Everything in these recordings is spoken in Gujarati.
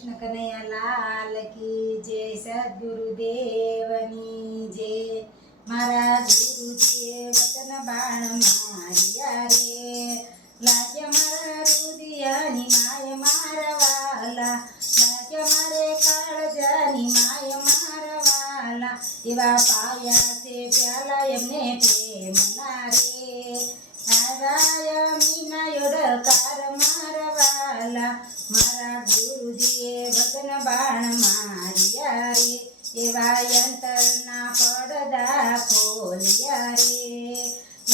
કૃષ્ણ કનૈયા લાલ કી જય, સદગુરુદેવની જય। મારા ગુરુજીએ વતન બાણ માર્યા રે, લાગ્યા મારા રુદિયાની માય મારા વાલા, લાગ્યા મારે કાળજાની માય મારા વાલા, એવા પાવ્યા છે પ્યાલા એમને પ્રેમના રે, આવ્યા મીના યોડકાર મારા વાલા, મારા ગુરુજીએ વતન બાણ માર્યા રે, એવા યંતરના પડદા ખોલ્યા રે,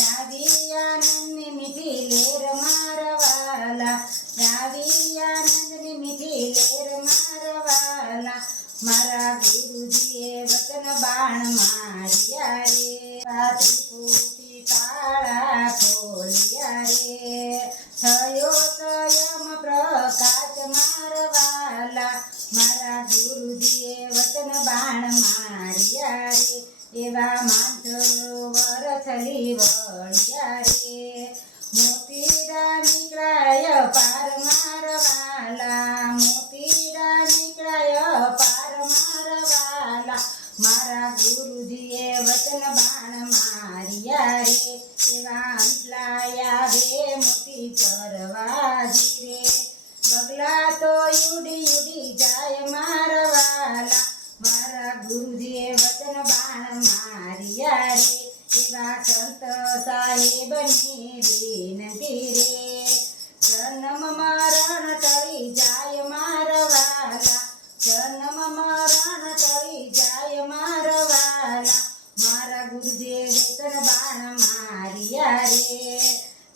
આવી આનંદની મીઠી લેર મારા વાલા, આવી આનંદની મીઠી લેર મારા વાલા, મારા ગુરુજીએ વતન બાણ માર્યા રે, ત્રિપુટી તાળા ખોલ્યા રે, થયો સ્વયં પ્રકાશ મારા વાલા, મારા ગુરુજીએ વતન બાણ માર્યા રે, એવા માનસરોવર છલી વળ્યા રે, મોતીડા નીકળાય પાર મારા વાલા, મોતીડા નીકળાય પાર મારા વાલા, મારા ગુરુજીએ વતન બાણ માર્યા રે, એવા અંતલાયા રે મોતી ચરવાજી રે, બગલા તો યુડી યુડી જાય મારા વાલા, મારા ગુરુજીએ વતન બાણ માર્યા રે, એવા સંત સાહેબની વિનંતી રે, જન્મ મરણ ટળી જાય મારા વાલા, જન્મ મરણ ટળી જાય મારા વાલા, મારા ગુરુજીએ વતન બાણ માર્યા રે,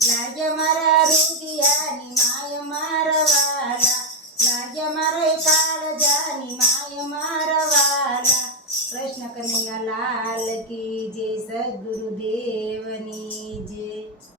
લાગ્યા મારા રુદિયાની માય મારા વાલા, લાગ્યા મારે કાળજાની માય મારા વાલા, કૃષ્ણ કનૈયા લાલ કી જય, સદગુરુદેવની જય।